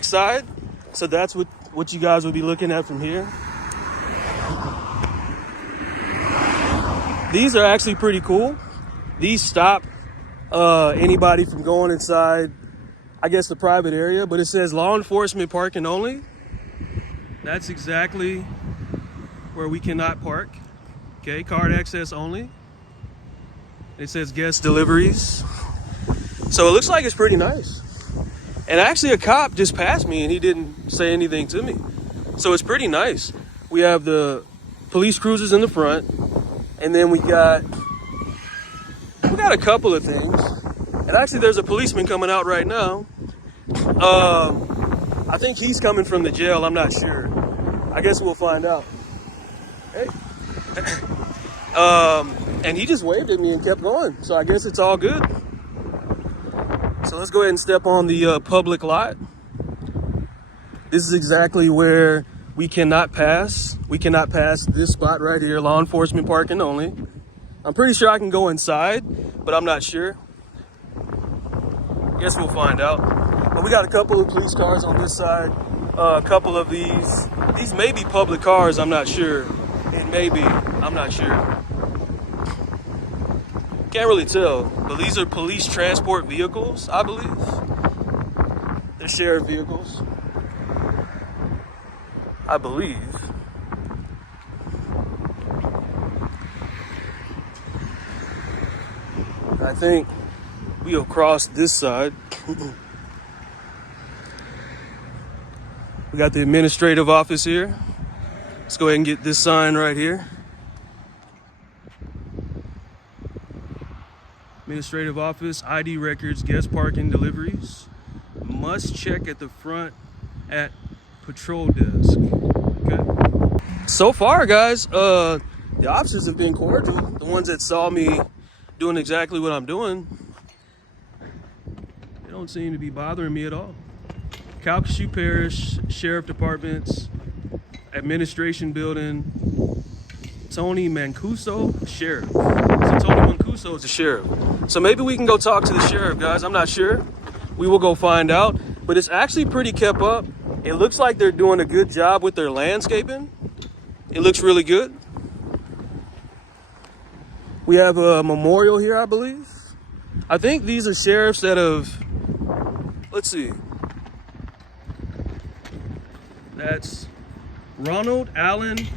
backside. So that's what you guys will be looking at from here. These are actually pretty cool. These stop anybody from going inside, I guess, the private area, but it says law enforcement parking only. That's exactly where we cannot park. Okay, card access only. It says guest deliveries. So it looks like it's pretty nice. And actually a cop just passed me and he didn't say anything to me. So it's pretty nice. We have the police cruisers in the front, and then we got a couple of things. And actually there's a policeman coming out right now. I think he's coming from the jail, I'm not sure. I guess we'll find out. Hey. And he just waved at me and kept going. So I guess it's all good. So let's go ahead and step on the public lot. This is exactly where we cannot pass. We cannot pass this spot right here, law enforcement parking only. I'm pretty sure I can go inside, but I'm not sure. Guess we'll find out. But we got a couple of police cars on this side. A couple of these may be public cars, I'm not sure. It may be, I'm not sure. Can't really tell, but these are police transport vehicles, I believe. They're sheriff vehicles, I believe. I think we'll cross this side. We got the administrative office here. Let's go ahead and get this sign right here. Administrative office, ID records, guest parking, deliveries. Must check at the front at patrol desk. Okay. So far, guys, the officers have been cordial. The ones that saw me doing exactly what I'm doing, they don't seem to be bothering me at all. Calcasieu Parish Sheriff Department's administration building. Tony Mancuso, sheriff. So Tony Mancuso is the sheriff. So maybe we can go talk to the sheriff, guys. I'm not sure. We will go find out. But it's actually pretty kept up. It looks like they're doing a good job with their landscaping. It looks really good. We have a memorial here, I believe. I think these are sheriffs that have, let's see. That's Ronald Allen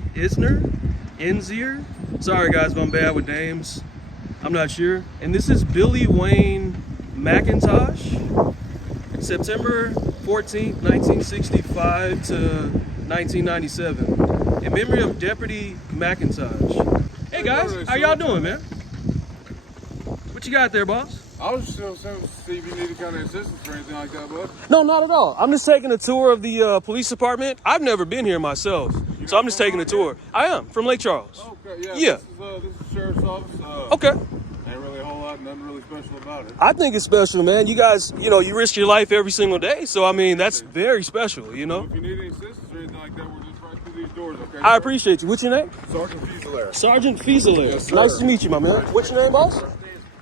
Enzier. Sorry guys if I'm bad with names. I'm not sure. And this is Billy Wayne McIntosh. September 14th, 1965 to 1997. In memory of Deputy McIntosh. Hey guys, how y'all doing, man? What you got there, boss? I was just going to see if you needed kind of assistance or anything like that, bud. No, not at all. I'm just taking a tour of the police department. I've never been here myself, so I'm just taking a tour. I am, from Lake Charles. Okay, Yeah. This is the sheriff's office. Okay. Ain't really a whole lot, nothing really special about it. I think it's special, man. You guys, you risk your life every single day, so I mean, that's very special, you know? If you need any assistance or anything like that, we're just right through these doors, okay? I appreciate you. What's your name? Sergeant Fusilier. Sergeant Fusilier. Yes, sir. Nice to meet you, my man. What's your name, boss?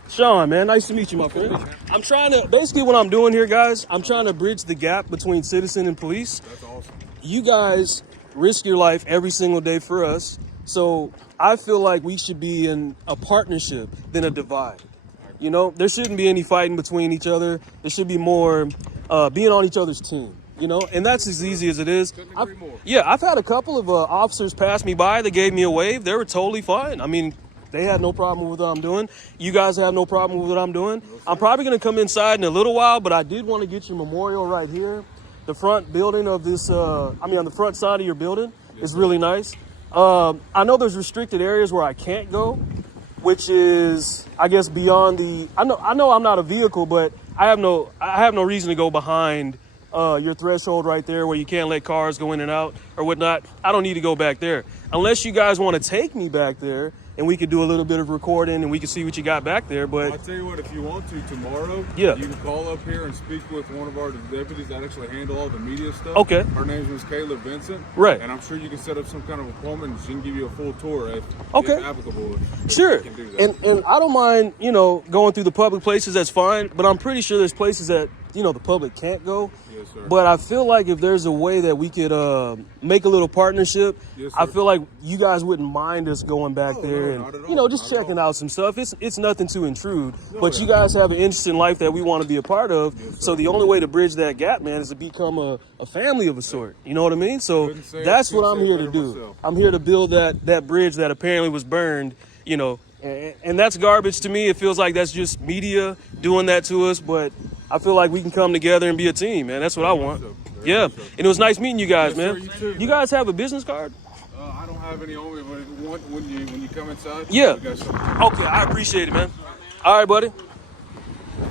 Sean, man, nice to meet you, my friend. I'm trying to, basically what I'm doing here, guys, I'm trying to bridge the gap between citizen and police. That's awesome. You guys risk your life every single day for us. So I feel like we should be in a partnership than a divide. You know, there shouldn't be any fighting between each other. There should be more being on each other's team, and that's as easy as it is. I've had a couple of officers pass me by. They gave me a wave. They were totally fine. I mean, they had no problem with what I'm doing. You guys have no problem with what I'm doing. I'm probably going to come inside in a little while, but I did want to get your memorial right here. The front building of this, on the front side of your building is really nice. I know there's restricted areas where I can't go, which is, I guess, beyond the, I know I'm not a vehicle, but I have no reason to go behind your threshold right there where you can't let cars go in and out or whatnot. I don't need to go back there. Unless you guys want to take me back there and we could do a little bit of recording and we can see what you got back there. But I'll tell you what, if you want to, tomorrow, yeah, you can call up here and speak with one of our deputies that actually handle all the media stuff. Okay. Her name is Kayla Vincent. Right. And I'm sure you can set up some kind of appointment and she can give you a full tour if applicable. Sure. Can do that. And I don't mind, going through the public places, that's fine. But I'm pretty sure there's places that, the public can't go. Yeah. Yes, sir. But I feel like if there's a way that we could make a little partnership, yes, I feel like you guys wouldn't mind us going back there and, you know, just checking out some stuff. It's nothing to intrude, but you guys have an interesting life that we want to be a part of. Yes, so the only way to bridge that gap, man, is to become a family of a sort. You know what I mean? So that's what I'm here to do. Myself. I'm here to build that bridge that apparently was burned, you know, and that's garbage to me. It feels like that's just media doing that to us, but I feel like we can come together and be a team, man. That's what I want. Yeah, and it was nice meeting you guys, man. Sir, you guys have a business card? I don't have any on me, but if you want, when you come inside, yeah. Okay, I appreciate it, man. All right, buddy.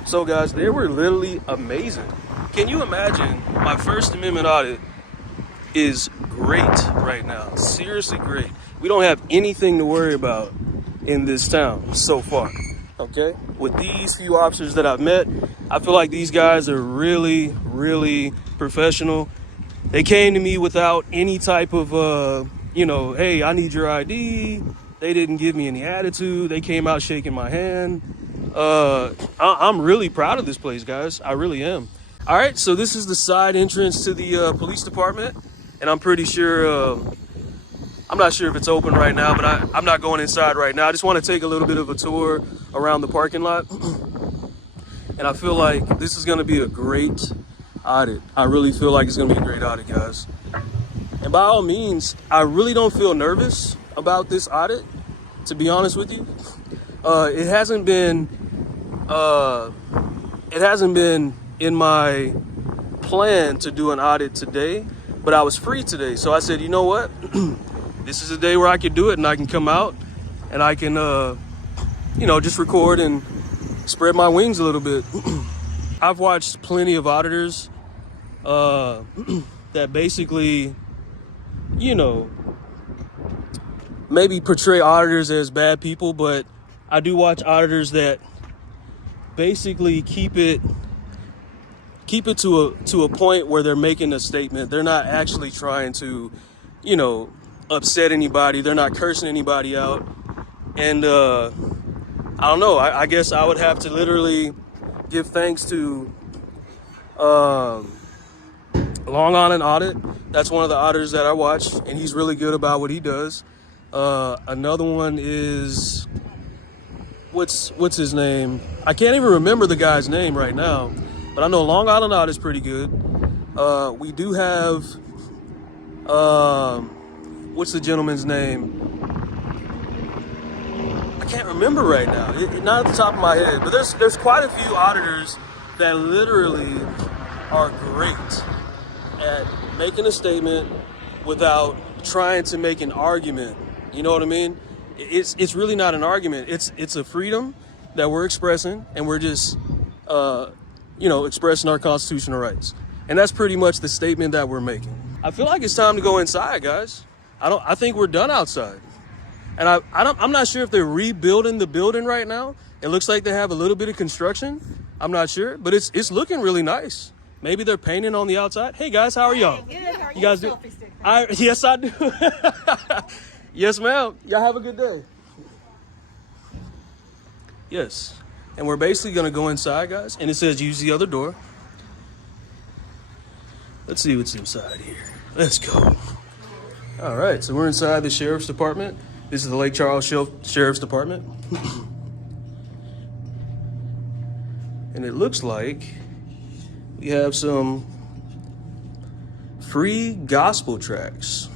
So, guys, they were literally amazing. Can you imagine? My First Amendment audit is great right now. Seriously great. We don't have anything to worry about in this town so far. Okay, with these few officers that I've met, I feel like these guys are really, really professional. They came to me without any type of, you know, hey, I need your ID. They didn't give me any attitude. They came out shaking my hand. I'm really proud of this place, guys. I really am. All right, so this is the side entrance to the police department, and I'm pretty sure, I'm not sure if it's open right now, but I'm not going inside right now. I just want to take a little bit of a tour around the parking lot. And I feel like this is going to be a great audit. I really feel like it's going to be a great audit, guys. And by all means, I really don't feel nervous about this audit, to be honest with you. It hasn't been in my plan to do an audit today, but I was free today. So I said, you know what? This is a day where I could do it, and I can come out and I can, you know, just record and spread my wings a little bit. I've watched plenty of auditors that basically, you know, maybe portray auditors as bad people, but I do watch auditors that basically keep it to a point where they're making a statement. They're not actually trying to, you know, upset anybody. They're not cursing anybody out. And I don't know, I guess I would have to literally give thanks to Long Island Audit. That's one of the auditors that I watch, and he's really good about what he does. Another one is, what's his name? I can't even remember the guy's name right now, but I know Long Island Audit is pretty good. We do have, what's the gentleman's name? I can't remember right now. Not at the top of my head, but there's quite a few auditors that literally are great at making a statement without trying to make an argument. You know what I mean? It's really not an argument. It's a freedom that we're expressing, and we're just you know, expressing our constitutional rights. And that's pretty much the statement that we're making. I feel like it's time to go inside, guys. I think we're done outside. And I'm not sure if they're rebuilding the building right now. It looks like they have a little bit of construction. I'm not sure, but it's looking really nice. Maybe they're painting on the outside. Hey guys, how are y'all? Good. How are you guys do? Yes, I do. Yes, ma'am. Y'all have a good day. Yes. And we're basically gonna go inside, guys. And it says use the other door. Let's see what's inside here. Let's go. All right, so we're inside the Sheriff's Department. This is the Lake Charles Sheriff's Department. And it looks like we have some free gospel tracts.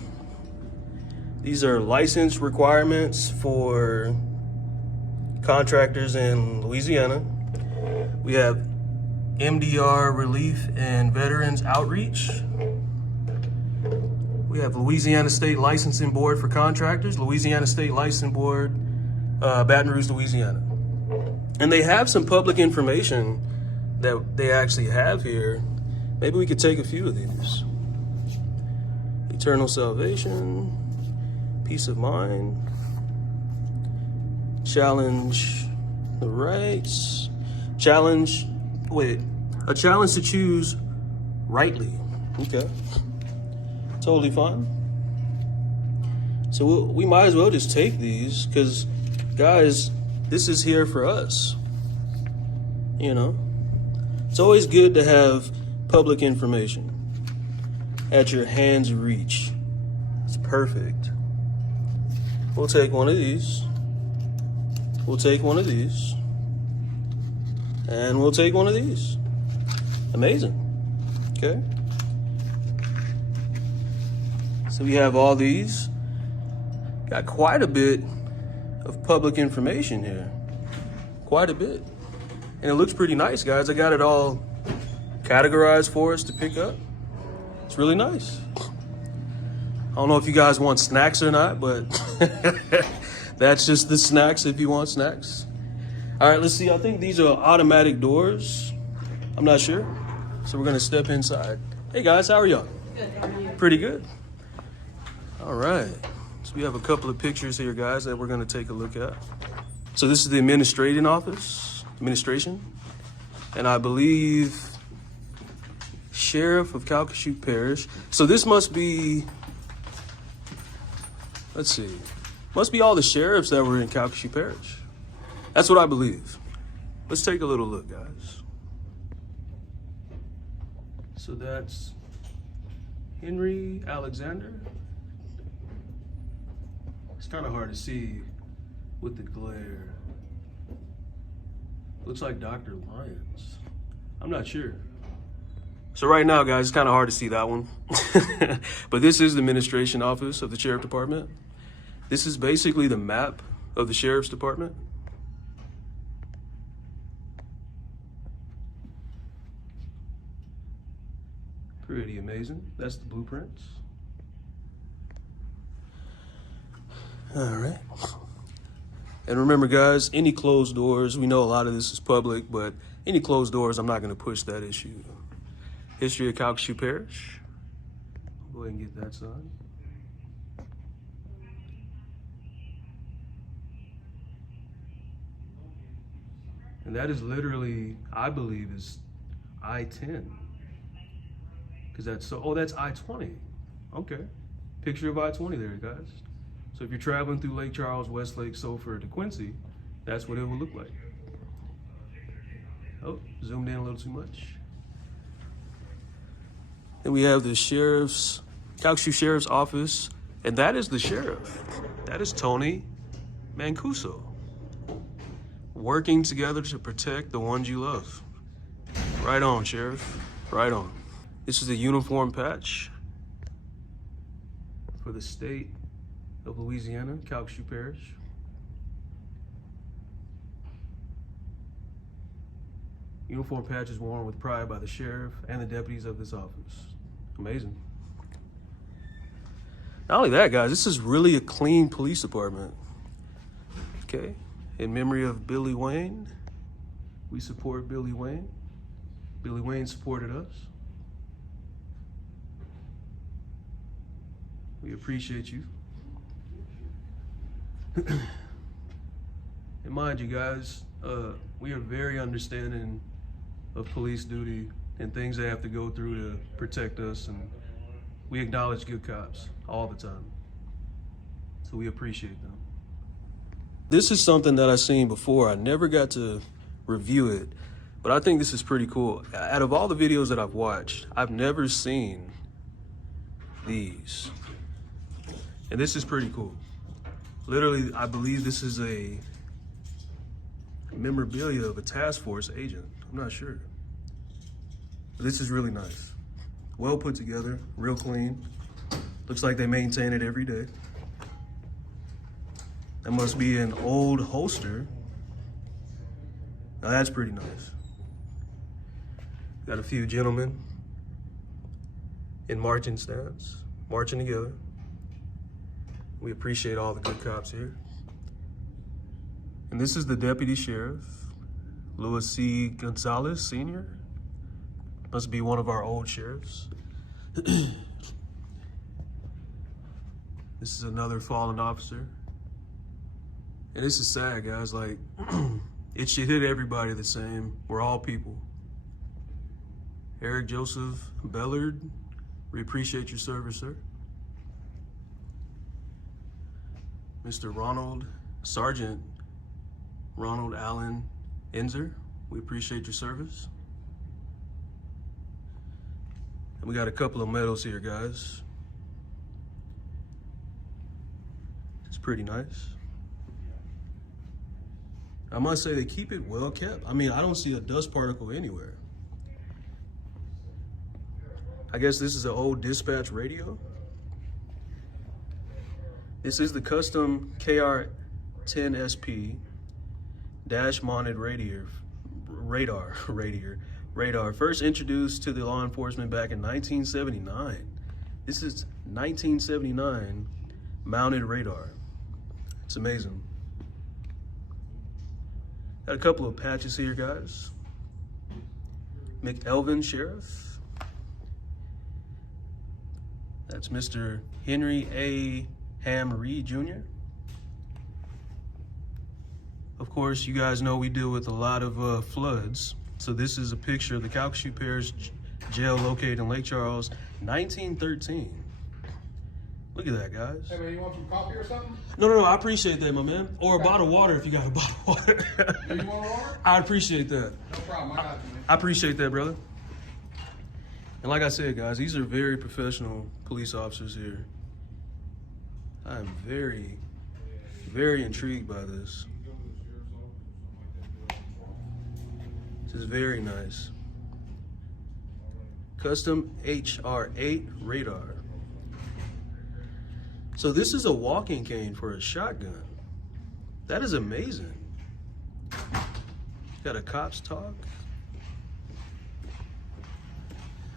These are license requirements for contractors in Louisiana. We have MDR relief and veterans outreach. We have Louisiana State Licensing Board for contractors, Louisiana State Licensing Board, Baton Rouge, Louisiana. And they have some public information that they actually have here. Maybe we could take a few of these. Eternal salvation, peace of mind, challenge the rights, a challenge to choose rightly. Okay. Totally fine. So we might as well just take these, because guys, this is here for us. You know, it's always good to have public information at your hand's reach. It's perfect. We'll take one of these. We'll take one of these. And we'll take one of these. Amazing. Okay. So we have all these. Got quite a bit of public information here. Quite a bit. And it looks pretty nice, guys. I got it all categorized for us to pick up. It's really nice. I don't know if you guys want snacks or not, but that's just the snacks if you want snacks. All right, let's see. I think these are automatic doors. I'm not sure. So we're gonna step inside. Hey guys, how are y'all? Good, how are you? Pretty good. All right. So we have a couple of pictures here, guys, that we're gonna take a look at. So this is the administration. And I believe Sheriff of Calcasieu Parish. So this must be, let's see, must be all the sheriffs that were in Calcasieu Parish. That's what I believe. Let's take a little look, guys. So that's Henry Alexander. It's kind of hard to see with the glare. Looks like Dr. Lyons. I'm not sure. So right now, guys, it's kind of hard to see that one. But this is the administration office of the Sheriff Department. This is basically the map of the Sheriff's Department. Pretty amazing. That's the blueprints. All right. And remember, guys, any closed doors, we know a lot of this is public, but any closed doors, I'm not going to push that issue. History of Calcasieu Parish. Go ahead and get that signed. And that is literally, I believe, is I-10. Because that's so, oh, that's I-20. Okay. Picture of I-20 there, guys. So if you're traveling through Lake Charles, Westlake, Sulphur to Quincy, that's what it will look like. Oh, zoomed in a little too much. And we have the Calcasieu Sheriff's Office, and that is the sheriff. That is Tony Mancuso. Working together to protect the ones you love. Right on, Sheriff. Right on. This is the uniform patch for the state of Louisiana, Calcasieu Parish. Uniform patch is worn with pride by the sheriff and the deputies of this office. Amazing. Not only that, guys, this is really a clean police department. Okay, in memory of Billy Wayne, we support Billy Wayne. Billy Wayne supported us. We appreciate you. And mind you, guys, we are very understanding of police duty and things they have to go through to protect us, and we acknowledge good cops all the time. So we appreciate them. This is something that I've seen before. I never got to review it, but I think this is pretty cool. Out of all the videos that I've watched, I've never seen these. And this is pretty cool. Literally, I believe this is a memorabilia of a task force agent. I'm not sure. But this is really nice. Well put together, real clean. Looks like they maintain it every day. That must be an old holster. Now that's pretty nice. Got a few gentlemen in marching stance, marching together. We appreciate all the good cops here. And this is the deputy sheriff, Louis C. Gonzalez, Sr. Must be one of our old sheriffs. This is another fallen officer. And this is sad, guys. Like, it should hit everybody the same. We're all people. Eric Joseph Bellard, we appreciate your service, sir. Mr. Sergeant Ronald Allen Enzer, we appreciate your service. And we got a couple of medals here, guys. It's pretty nice. I must say they keep it well kept. I mean, I don't see a dust particle anywhere. I guess this is an old dispatch radio. This is the custom KR-10SP dash mounted radar. First introduced to the law enforcement back in 1979. This is 1979 mounted radar. It's amazing. Got a couple of patches here, guys. McElvin Sheriff. That's Mr. Henry A. Ham Reed Jr. Of course, you guys know we deal with a lot of floods. So this is a picture of the Calcasieu Parish jail located in Lake Charles, 1913. Look at that, guys. Hey man, you want some coffee or something? No, I appreciate that, my man. Or a bottle of water if you got a bottle of water. Do you want water? I appreciate that. No problem, I got you, man. I appreciate that, brother. And like I said, guys, these are very professional police officers here. I am very, very intrigued by this. This is very nice. Custom HR-8 radar. So this is a walking cane for a shotgun. That is amazing. Got a cop's talk.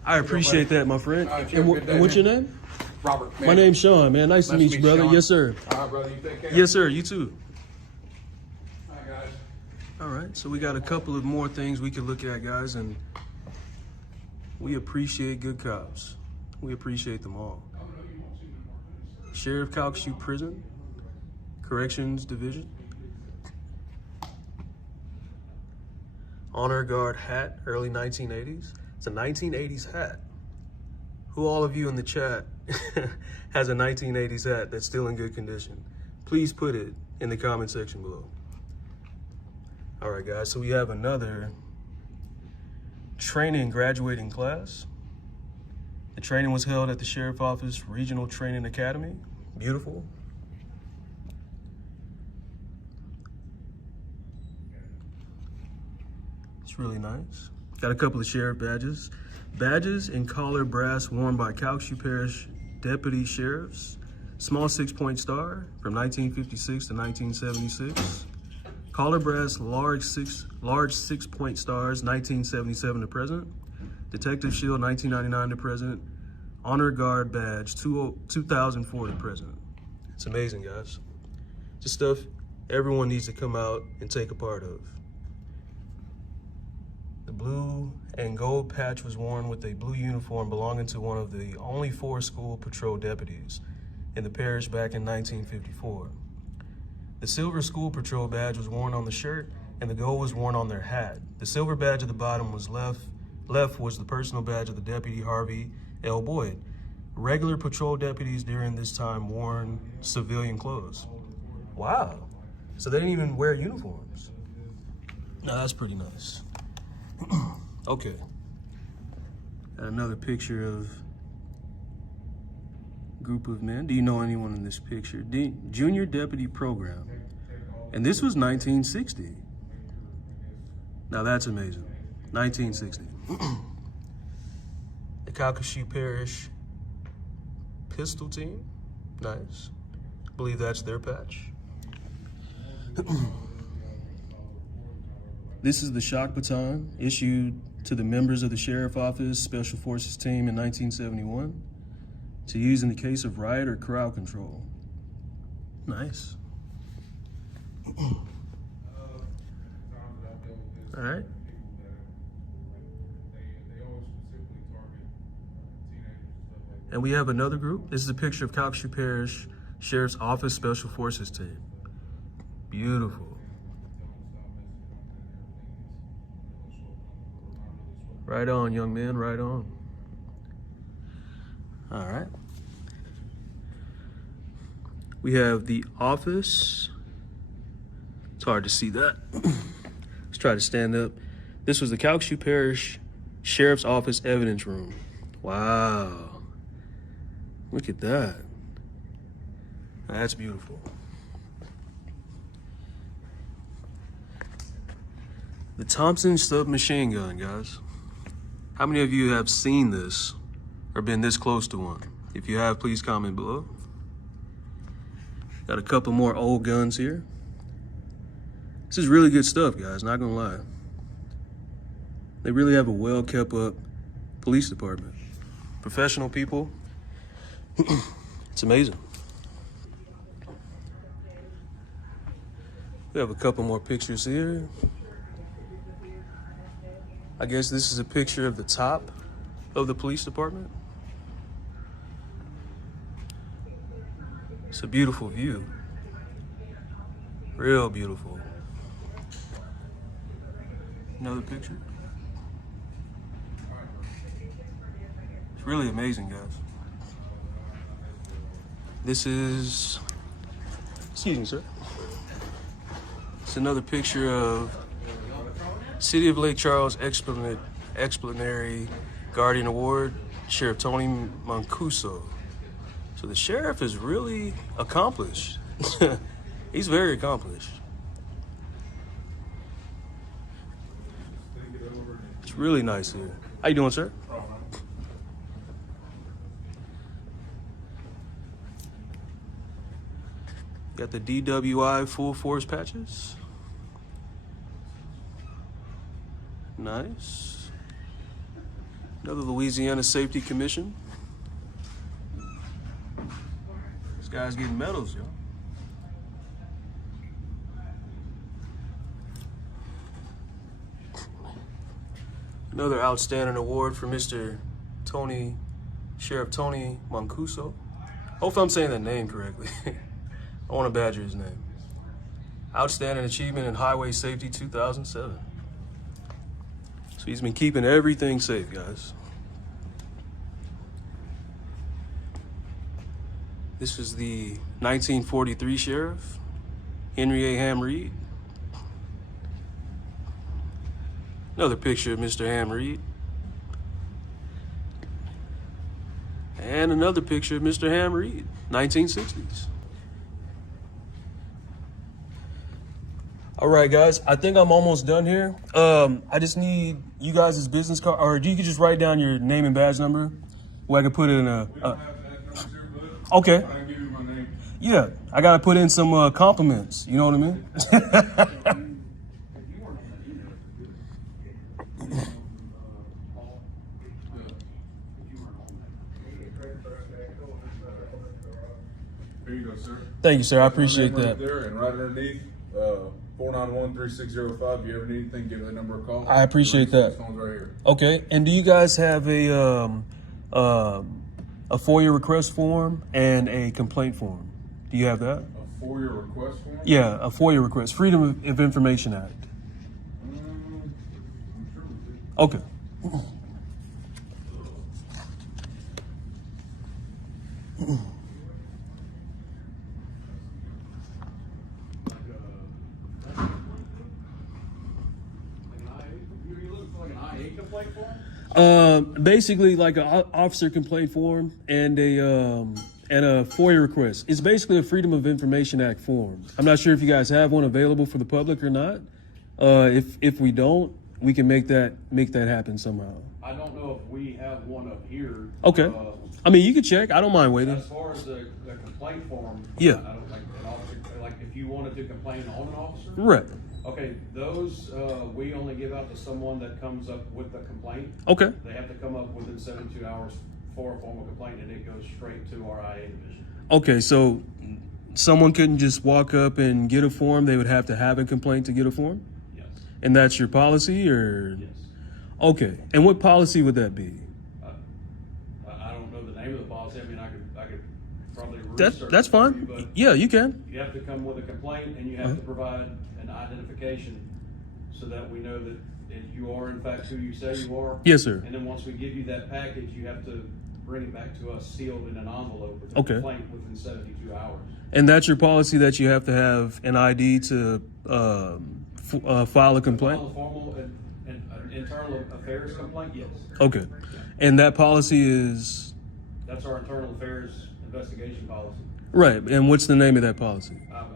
I appreciate that, my friend. All right, And what's your name? Robert, man. My name's Sean, man. Nice to meet you, brother. Sean. Yes, sir. All right, brother, you take care. Yes, sir. You too. All right, guys. All right, so we got a couple of more things we can look at, guys, and we appreciate good cops. We appreciate them all. Sheriff Calcasieu Prison, Corrections Division. Honor Guard hat, early 1980s. It's a 1980s hat. Who all of you in the chat has a 1980s hat that's still in good condition? Please put it in the comment section below. All right, guys, so we have another training graduating class. The training was held at the Sheriff Office Regional Training Academy. Beautiful. It's really nice. Got a couple of sheriff badges. Badges and collar brass worn by Calcasieu Parish deputy sheriffs. Small 6-point star from 1956 to 1976. Collar brass large 6-point stars 1977 to present. Detective shield 1999 to present. Honor Guard badge 2004 to present. It's amazing, guys. Just stuff everyone needs to come out and take a part of. The blue and gold patch was worn with a blue uniform belonging to one of the only 4 school patrol deputies in the parish back in 1954. The silver school patrol badge was worn on the shirt and the gold was worn on their hat. The silver badge at the bottom was left was the personal badge of the deputy Harvey L. Boyd. Regular patrol deputies during this time wore civilian clothes. Wow. So they didn't even wear uniforms. No, that's pretty nice. Okay. Got another picture of a group of men. Do you know anyone in this picture? Junior Deputy Program. And this was 1960. Now that's amazing. 1960. The Calcasieu Parish Pistol Team. Nice. I believe that's their patch. This is the shock baton issued to the members of the Sheriff Office Special Forces Team in 1971 to use in the case of riot or crowd control. Nice. All right. And we have another group. This is a picture of Calcasieu Parish Sheriff's Office Special Forces Team. Beautiful. Right on, young man, right on. All right. We have the office. It's hard to see that. Let's try to stand up. This was the Calcasieu Parish Sheriff's Office Evidence Room. Wow. Look at that. That's beautiful. The Thompson submachine gun, guys. How many of you have seen this or been this close to one? If you have, please comment below. Got a couple more old guns here. This is really good stuff, guys, not gonna lie. They really have a well kept up police department. Professional people. It's amazing. We have a couple more pictures here. I guess this is a picture of the top of the police department. It's a beautiful view. Real beautiful. Another picture. It's really amazing, guys. This is, excuse me, sir. It's another picture of City of Lake Charles Explanatory Guardian Award, Sheriff Tony Mancuso. So the sheriff is really accomplished. He's very accomplished. It's really nice here. How you doing, sir? Got the DWI full force patches. Nice. Another Louisiana Safety Commission. This guy's getting medals, yo. Another outstanding award for Sheriff Tony Mancuso. Hopefully I'm saying that name correctly. I want to badger his name. Outstanding Achievement in Highway Safety 2007. So he's been keeping everything safe, guys. This is the 1943 sheriff, Henry A. Ham Reed. Another picture of Mr. Ham Reed. And another picture of Mr. Ham Reed, 1960s. All right, guys, I think I'm almost done here. I just need you guys' business card, or you could just write down your name and badge number, where I can put it in a. Okay. I can give you my name. Yeah, I gotta put in some compliments. You know what I mean? Here you go, sir. Thank you, sir. I appreciate Right that. there, and right underneath, 491-3605. If you ever need anything, give that number a call. I appreciate that. This phone's right here. Okay, and do you guys have a FOIA request form and a complaint form? Do you have that? A FOIA request form? Yeah, a FOIA request, Freedom of Information Act. I'm sure we do. Okay. Basically like an officer complaint form and a FOIA request. It's basically a Freedom of Information Act form. I'm not sure if you guys have one available for the public or not. If we don't, we can make that happen somehow. I don't know if we have one up here. Okay. I mean, you can check. I don't mind waiting. As far as the complaint form, Yeah. I don't like an officer, like if you wanted to complain on an officer. Right. Okay, those we only give out to someone that comes up with the complaint. Okay. They have to come up within 72 hours for a formal complaint, and it goes straight to our IA division. Okay, so someone couldn't just walk up and get a form. They would have to have a complaint to get a form? Yes. And that's your policy, or? Yes. Okay. And what policy would that be? I don't know the name of the policy. I mean, I could probably research That's it for fine. you, but Yeah, you can. you have to come with a complaint, and you have to provide an identification so that we know that you are in fact who you say you are. Yes, sir. And then once we give you that package, you have to bring it back to us sealed in an envelope with a Okay. complaint within 72 hours. And that's your policy, that you have to have an ID to file a complaint? File a formal internal affairs complaint, yes. Okay. And that policy is? That's our internal affairs investigation policy. Right. And what's the name of that policy? I have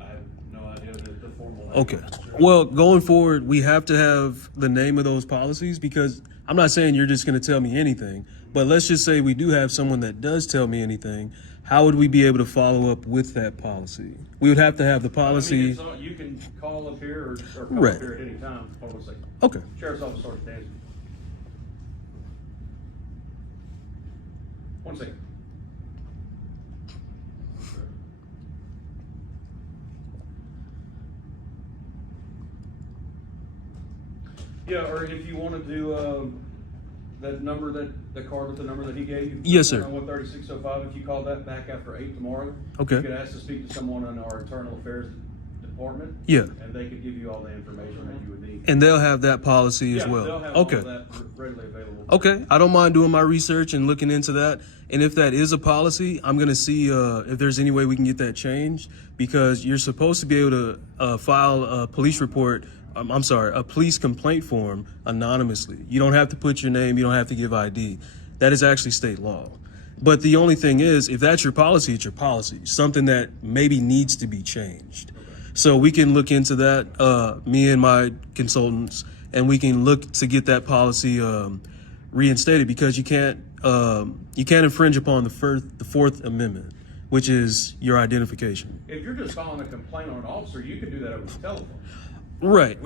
no idea the formal name. Okay. Well, going forward, we have to have the name of those policies, because I'm not saying you're just going to tell me anything, but let's just say we do have someone that does tell me anything. How would we be able to follow up with that policy? We would have to have the policy. I mean, you can call up here or come Right. up here at any time. Hold on a second. Okay. Sheriff's Office, Sergeant Dansby. 1 second. Yeah, or if you want to do that number, the card with the number that he gave you. Yes, sir. 13605. If you call that back after 8 tomorrow, Okay. you could ask to speak to someone in our internal affairs department. Yeah. And they could give you all the information that you would need. And they'll have that policy as Yeah, well. they'll have Okay. all of that readily available. Okay, I don't mind doing my research and looking into that. And if that is a policy, I'm going to see if there's any way we can get that changed, because you're supposed to be able to file a police report. A police complaint form anonymously. You don't have to put your name. You don't have to give ID. That is actually state law. But the only thing is, if that's your policy, it's your policy. Something that maybe needs to be changed. So we can look into that, me and my consultants, and we can look to get that policy reinstated, because you can't infringe upon the Fourth Amendment, which is your identification. If you're just filing a complaint on an officer, you can do that over the telephone. Right.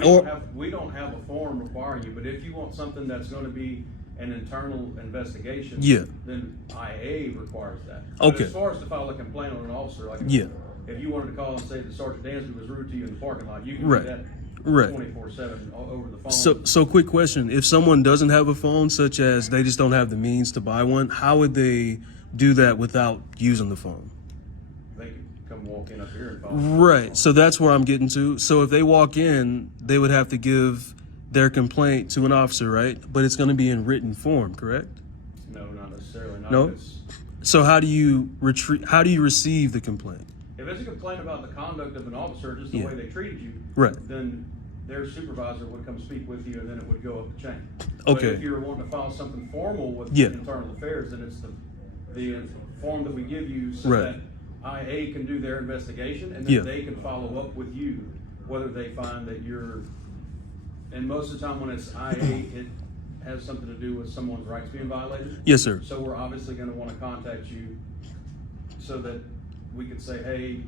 We don't have a form requiring you, but if you want something that's going to be an internal investigation, Yeah. then IA requires that. Okay. But as far as to file a complaint on an officer, like Yeah. if you wanted to call and say that Sergeant Dansby was rude to you in the parking lot, you can Right. do that Right. 24/7 over the phone. So quick question. If someone doesn't have a phone, such as they just don't have the means to buy one, how would they do that without using the phone? They could come walk in up here and file. Right. So that's where I'm getting to. So if they walk in, they would have to give their complaint to an officer, right? But it's going to be in written form, correct? No, not necessarily. Not No? if it's- So how do you receive the complaint? If it's a complaint about the conduct of an officer, just the Yeah. way they treated you, Right. then their supervisor would come speak with you, and then it would go up the chain. Okay. But if you're wanting to file something formal with Yeah. internal affairs, then it's the form that we give you, so Right. that IA can do their investigation, and then Yeah. they can follow up with you, whether they find that you're. And most of the time, when it's IA, it has something to do with someone's rights being violated. Yes, sir. So we're obviously going to want to contact you so that we could say, hey,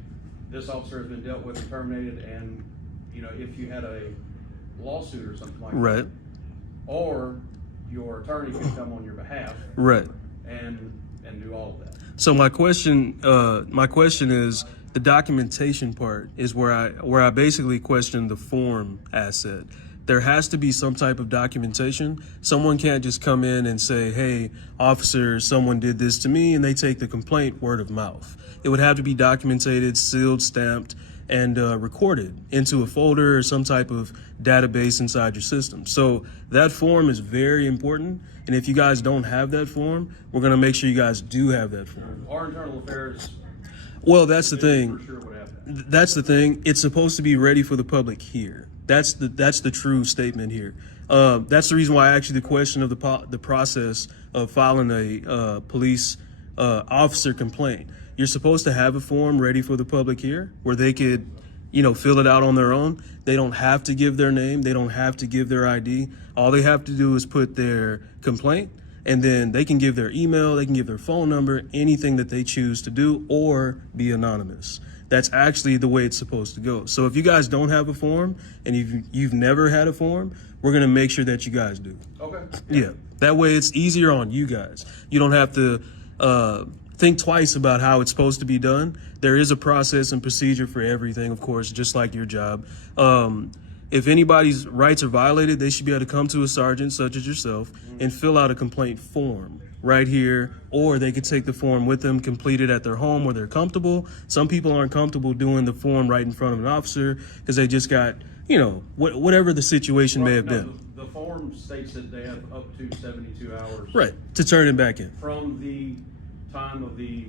this officer has been dealt with and terminated, and if you had a lawsuit or something like Right. that, or your attorney could come on your behalf Right. and do all of that. So my question is, the documentation part is where I basically question the form asset. There has to be some type of documentation. Someone can't just come in and say, hey, officer, someone did this to me, and they take the complaint word of mouth. It would have to be documented, sealed, stamped, and recorded into a folder or some type of database inside your system. So that form is very important. And if you guys don't have that form, we're going to make sure you guys do have that form. Our internal affairs. Well, that's the thing. For sure would have that. That's the thing. It's supposed to be ready for the public here. That's the true statement here. That's the reason why I asked you the question of the process of filing a police officer complaint. You're supposed to have a form ready for the public here where they could, fill it out on their own. They don't have to give their name. They don't have to give their ID. All they have to do is put their complaint, and then they can give their email, they can give their phone number, anything that they choose to do, or be anonymous. That's actually the way it's supposed to go. So if you guys don't have a form, and you've never had a form, we're going to make sure that you guys do. Okay. Yeah. That way it's easier on you guys. You don't have to think twice about how it's supposed to be done. There is a process and procedure for everything, of course, just like your job. If anybody's rights are violated, they should be able to come to a sergeant such as yourself and fill out a complaint form right here, or they could take the form with them, complete it at their home where they're comfortable. Some people aren't comfortable doing the form right in front of an officer because they just got, whatever the situation may have been. The form states that they have up to 72 hours. Right, to turn it back in. From the time of the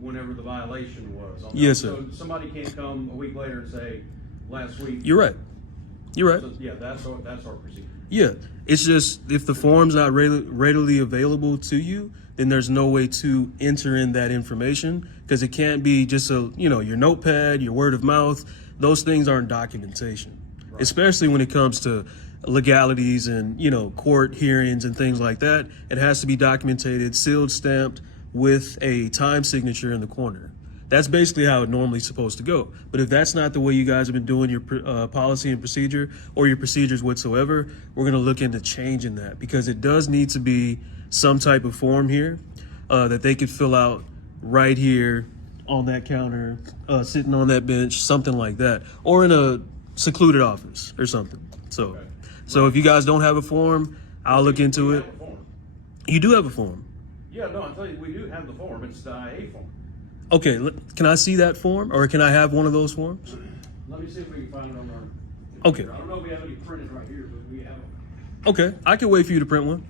whenever the violation was. Yes, sir. So somebody can't come a week later and say, last week. You're right. You're right. So, yeah, that's our procedure. Yeah, it's just if the form's not readily available to you, then there's no way to enter in that information because it can't be just your notepad, your word of mouth. Those things aren't documentation, right. Especially when it comes to legalities and, court hearings and things like that. It has to be documented, sealed, stamped with a time signature in the corner. That's basically how it normally is supposed to go. But if that's not the way you guys have been doing your policy and procedure or your procedures whatsoever, we're going to look into changing that because it does need to be some type of form here that they could fill out right here on that counter, sitting on that bench, something like that, or in a secluded office or something. So, so if you guys don't have a form, I'll look into it. You do have a form. Yeah, no, I'm telling you, we do have the form. It's the IA form. Okay, can I see that form, or can I have one of those forms? Let me see if we can find it on our. Okay. I don't know if we have any printed right here, but we have them. Okay, I can wait for you to print one.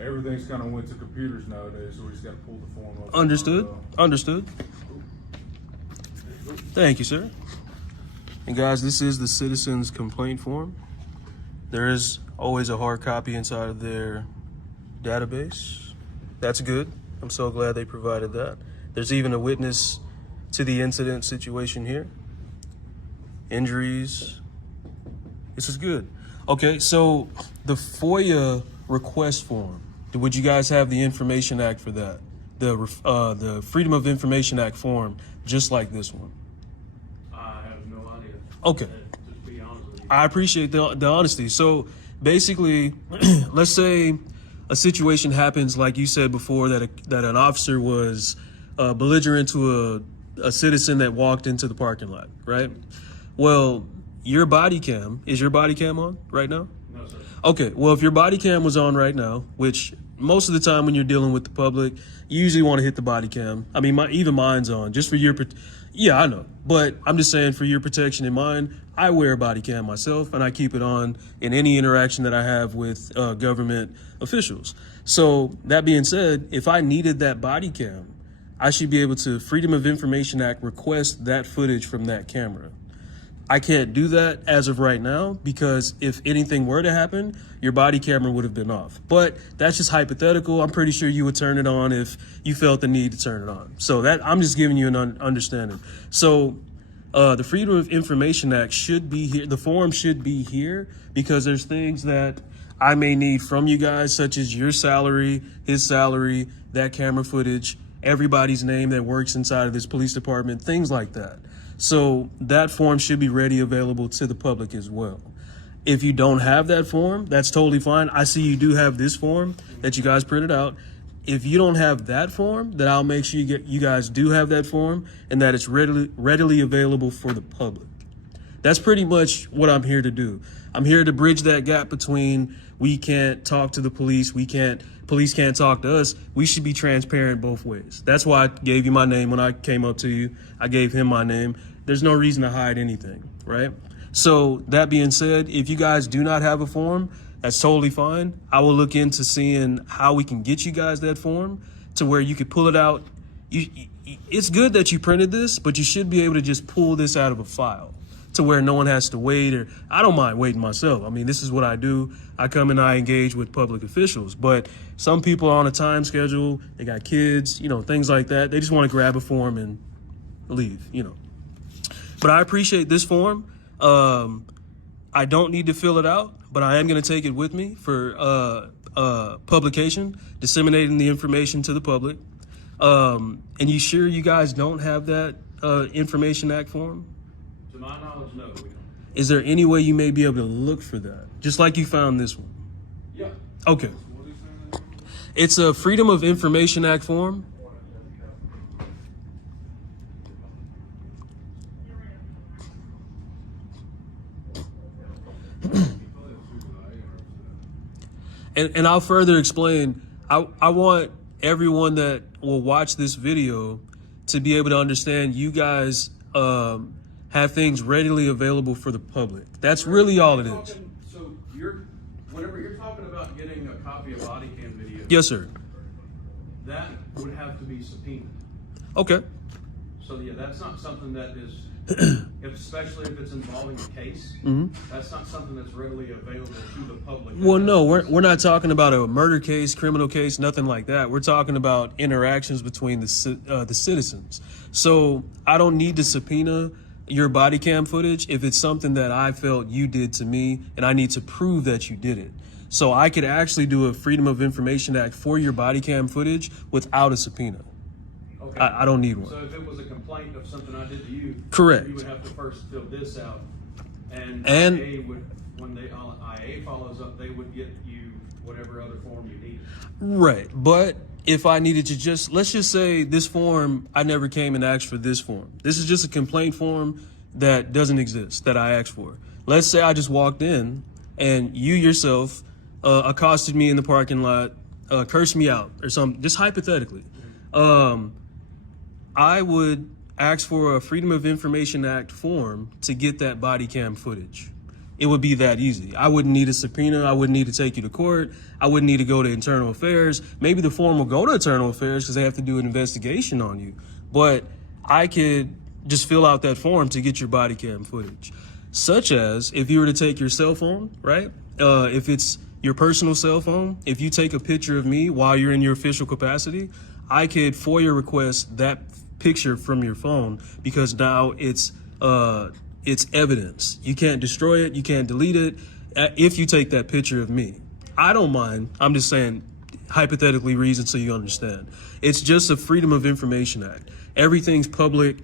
Everything's kind of went to computers nowadays, so we just got to pull the form up. Understood. Understood. Thank you, sir. And guys, this is the citizen's complaint form. There is always a hard copy inside of their database. That's good. I'm so glad they provided that. There's even a witness to the incident situation here. Injuries. This is good. Okay, so the FOIA request form. Would you guys have the Information Act for that? The Freedom of Information Act form, just like this one? I have no idea. Okay. Just be honest with you. I appreciate the honesty. So basically, let's say a situation happens, like you said before, that an officer was belligerent to a citizen that walked into the parking lot, right? Well, your body cam, is your body cam on right now? No, sir. Okay, well, if your body cam was on right now, which most of the time when you're dealing with the public, you usually want to hit the body cam. I mean, even mine's on, just for your, yeah, I know. But I'm just saying for your protection and mine, I wear a body cam myself and I keep it on in any interaction that I have with government officials. So that being said, if I needed that body cam, I should be able to Freedom of Information Act request that footage from that camera. I can't do that as of right now because if anything were to happen, your body camera would have been off. But that's just hypothetical. I'm pretty sure you would turn it on if you felt the need to turn it on. So that I'm just giving you an understanding. So the Freedom of Information Act should be here. The form should be here because there's things that I may need from you guys, such as your salary, his salary, that camera footage, everybody's name that works inside of this police department, things like that. So that form should be ready, available to the public as well. If you don't have that form, that's totally fine. I see you do have this form that you guys printed out. If you don't have that form, then I'll make sure you guys do have that form and that it's readily available for the public. That's pretty much what I'm here to do. I'm here to bridge that gap between we can't talk to the police, police can't talk to us. We should be transparent both ways. That's why I gave you my name when I came up to you. I gave him my name. There's no reason to hide anything, right? So that being said, if you guys do not have a form, that's totally fine. I will look into seeing how we can get you guys that form to where you could pull it out. It's good that you printed this, but you should be able to just pull this out of a file to where no one has to wait, or I don't mind waiting myself. I mean, this is what I do. I come and I engage with public officials, but some people are on a time schedule. They got kids, things like that. They just want to grab a form and leave, you know. But I appreciate this form. I don't need to fill it out, but I am going to take it with me for publication, disseminating the information to the public. And you sure you guys don't have that Information Act form? To my knowledge, no, we don't. Is there any way you may be able to look for that? Just like you found this one? Yeah. Okay. It's a Freedom of Information Act form. And I'll further explain. I want everyone that will watch this video to be able to understand you guys have things readily available for the public. That's really all it is. So whenever you're talking about getting a copy of body cam video, Yes, sir. that would have to be subpoenaed. Okay. So yeah, that's not something that is, especially if it's involving a case, that's not something that's readily available to the public. Well, no, we're not talking about a murder case, criminal case, nothing like that. We're talking about interactions between the citizens. So I don't need to subpoena your body cam footage if it's something that I felt you did to me and I need to prove that you did it. So I could actually do a Freedom of Information Act for your body cam footage without a subpoena. Okay. I don't need one. So if it was a complaint of something I did to you, Correct. you would have to first fill this out, and IA would, when IA follows up, they would get you whatever other form you need. Right, but if I needed to let's just say this form, I never came and asked for this form. This is just a complaint form that doesn't exist, that I asked for. Let's say I just walked in and you yourself accosted me in the parking lot, cursed me out or something, just hypothetically. I would ask for a Freedom of Information Act form to get that body cam footage. It would be that easy. I wouldn't need a subpoena. I wouldn't need to take you to court. I wouldn't need to go to Internal Affairs. Maybe the form will go to Internal Affairs because they have to do an investigation on you. But I could just fill out that form to get your body cam footage. Such as if you were to take your cell phone, right? If it's your personal cell phone, if you take a picture of me while you're in your official capacity, I could FOIA request that picture from your phone because now it's evidence. You can't destroy it. You can't delete it if you take that picture of me. I don't mind. I'm just saying hypothetically reason so you understand. It's just a Freedom of Information Act. Everything's public.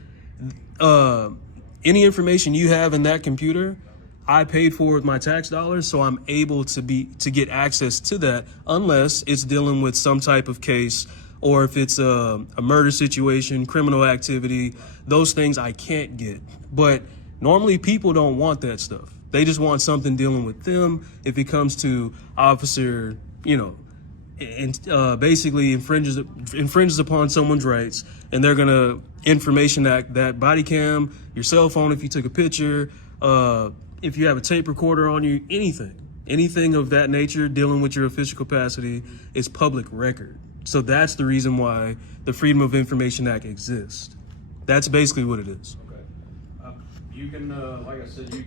Any information you have in that computer, I paid for with my tax dollars, so I'm able to get access to that unless it's dealing with some type of case or if it's a murder situation, criminal activity. Those things I can't get. But normally people don't want that stuff. They just want something dealing with them. If it comes to officer, and basically infringes upon someone's rights, and they're gonna Information Act that body cam, your cell phone if you took a picture, if you have a tape recorder on you, anything of that nature dealing with your official capacity is public record. So that's the reason why the Freedom of Information Act exists. That's basically what it is. Okay. You can, like I said, you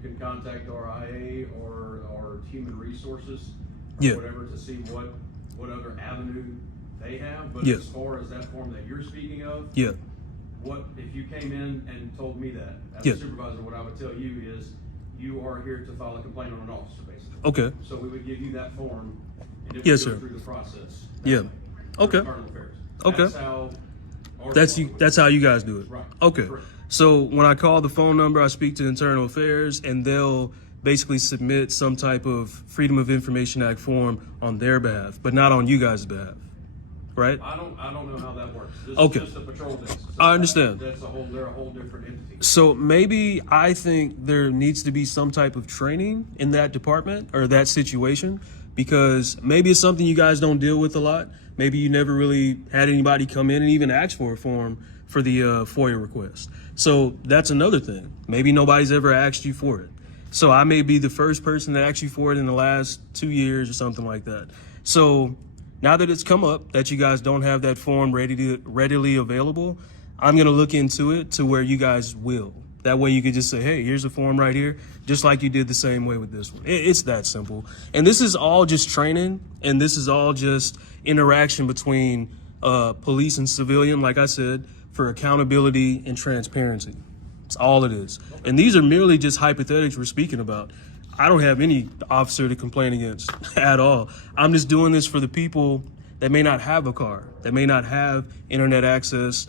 can contact our IA or Human Resources or whatever to see what other avenue they have. But as far as that form that you're speaking of, what if you came in and told me that as a supervisor, what I would tell you is you are here to file a complaint on an officer, basically. Okay. So we would give you that form and it would Yes, go sir. through the process. Yeah. Okay. Internal Affairs. Okay. That's how That's how you guys do it. Right. Okay. Correct. So when I call the phone number, I speak to Internal Affairs, and they'll basically submit some type of Freedom of Information Act form on their behalf, but not on you guys' behalf, right? I don't know how that works. This Okay. is just a patrol desk. So I understand. They're a whole different entity. So maybe I think there needs to be some type of training in that department or that situation, because maybe it's something you guys don't deal with a lot. Maybe you never really had anybody come in and even ask for a form for the FOIA request. So that's another thing. Maybe nobody's ever asked you for it. So I may be the first person to ask you for it in the last 2 years or something like that. So now that it's come up that you guys don't have that form readily available, I'm going to look into it to where you guys will. That way you can just say, hey, here's a form right here, just like you did the same way with this one. It's that simple. And this is all just training, and this is all just interaction between police and civilian, like I said. for accountability and transparency. That's all it is. And these are merely just hypothetics we're speaking about. I don't have any officer to complain against at all. I'm just doing this for the people that may not have a car, that may not have internet access.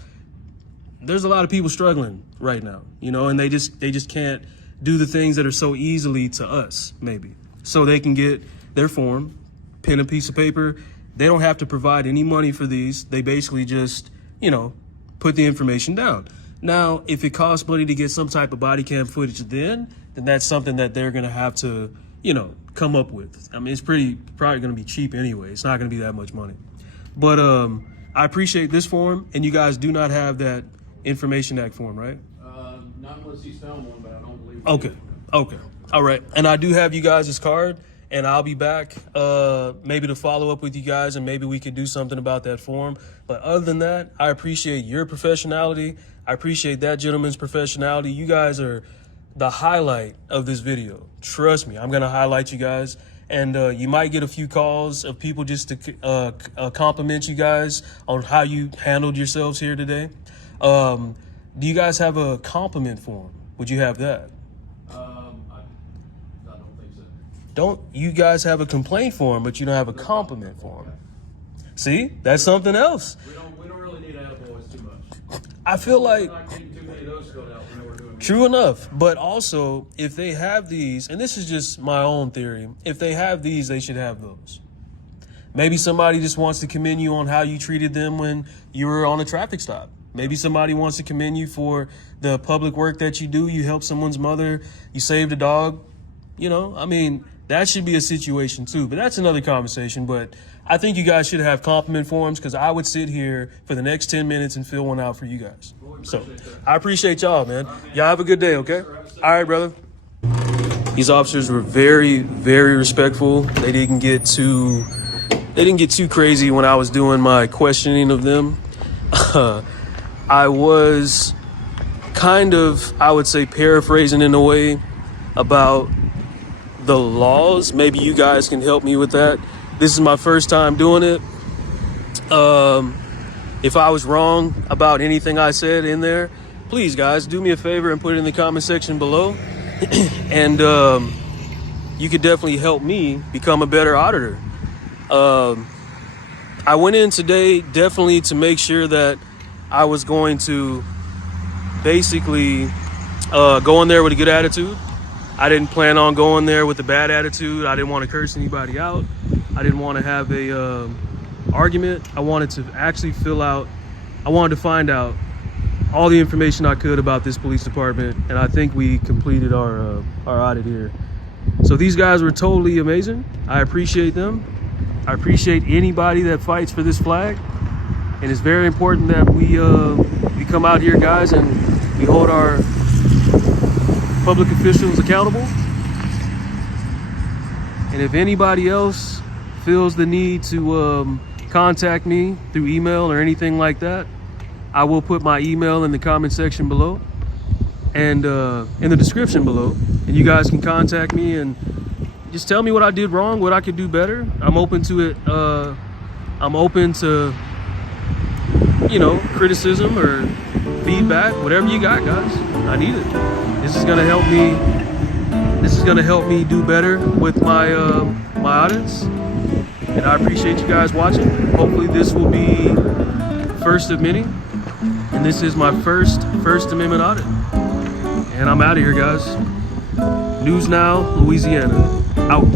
There's a lot of people struggling right now, you know, and they just can't do the things that are so easily to us, maybe. So they can get their form, pen and piece of paper. They don't have to provide any money for these. They basically just, you know, put the information down. Now, if it costs money to get some type of body cam footage then that's something that they're going to have to, you know, come up with. I mean, it's probably going to be cheap anyway. It's not going to be that much money. But I appreciate this form, and you guys do not have that Information Act form, right? Not unless he's found one, but I don't believe. Okay. Okay. All right. And I do have you guys' card, and I'll be back maybe to follow up with you guys, and maybe we could do something about that form. But other than that, I appreciate your professionality. I appreciate that gentleman's professionality. You guys are the highlight of this video. Trust me, I'm going to highlight you guys. And you might get a few calls of people just to compliment you guys on how you handled yourselves here today. Do you guys have a compliment form? Would you have that? I don't think so. Don't you guys have a complaint form, but you don't have a compliment form? See, that's something else. We don't really need attaboys too much. I feel like We're not getting too many of those filled out when we're doing. true enough, but also if they have these, and this is just my own theory, if they have these, they should have those. Maybe somebody just wants to commend you on how you treated them when you were on a traffic stop. Maybe somebody wants to commend you for the public work that you do. You helped someone's mother, you saved a dog. You know, I mean, that should be a situation too, but that's another conversation. But I think you guys should have compliment forms, because I would sit here for the next 10 minutes and fill one out for you guys. So I appreciate y'all, man. Y'all have a good day, okay? All right, brother. These officers were very, very respectful. They didn't get too crazy when I was doing my questioning of them. I was kind of, I would say, paraphrasing in a way about the laws. Maybe you guys can help me with that. This is my first time doing it. If I was wrong about anything I said in there, please, guys, do me a favor and put it in the comment section below. And you could definitely help me become a better auditor. I went in today definitely to make sure that I was going to basically go in there with a good attitude. I didn't plan on going there with a bad attitude. I didn't want to curse anybody out. I didn't want to have a argument. I wanted to actually I wanted to find out all the information I could about this police department, and I think we completed our audit here. So these guys were totally amazing. I appreciate them. I appreciate anybody that fights for this flag. And it's very important that we come out here, guys, and we hold our public officials accountable. And if anybody else feels the need to contact me through email or anything like that, I will put my email in the comment section below and in the description below. And you guys can contact me and just tell me what I did wrong, what I could do better. I'm open to it. I'm open to, you know, criticism or feedback, whatever you got, guys. I need it. This is gonna help me. This is gonna help me do better with my my audits. And I appreciate you guys watching. Hopefully this will be first of many. And this is my First Amendment audit. And I'm out of here, guys. News Now, Louisiana. Out.